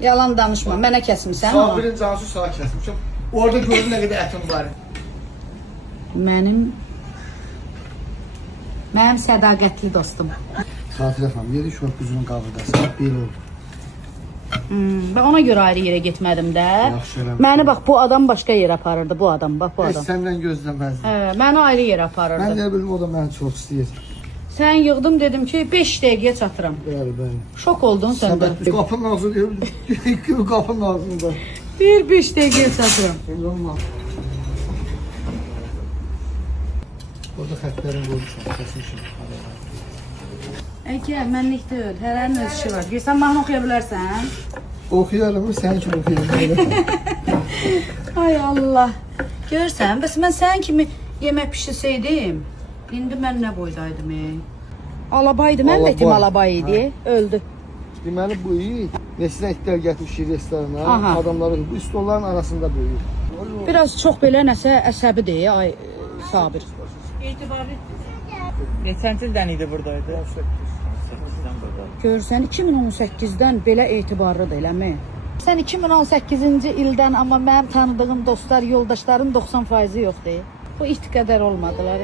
Yalan danışma, mənə kəsmisən ama. Sabirin cansı sağa kesmişim. Orada gördün ne kadar etim var. Mənim sədaqətli dostum. Xatirə xanım, yedi şok quzunun qabıda. Saat 1 oldu. Ben ona göre ayrı yere gitmedim de. Yaxşı eləmişsən. Məni bax bu adam başka yere aparırdı, bu adam, bax bu Heç adam. səndən gözləməzdim. Məni ayrı yere Mən aparırdı. nə bilim, o da məni çox istəyir. Sen yığdım dedim ki 5 dəqiqəyə çatıram. Bəli, bəli. Şok oldun sen de. Səbət qapının ağzında, qapının ağzında. Bir 5 dəqiqəyə çatıram. Olmaz. Orada xətlərin qoymuşam, kəsmişim. Əgər mənlik deyil, hərənin öz işi var. Girsən mahnı oxuya bilərsən. Oxuyarım, sənin kimi oxuyarım. Ay Allah. Görsən, bəs mən sənin kimi yemək pişirsəydim, indi mən nə boydaydım? Alabaydı, mən də etim alabay idi, öldü. Deməli bu il neçə itlər gətirmişik restorana, Aha. adamları bu stolların arasında böyüyür. Biraz çox belə nəsə əsəbidir, ay Sabir. Neçənci ildən idi buradaydı? Görsən 2018-dən belə etibarlıdır eləmi? Sən 2018-ci ildən amma mənim tanıdığım dostlar, yoldaşların 90% yoxdur. Bu it qədər olmadılar.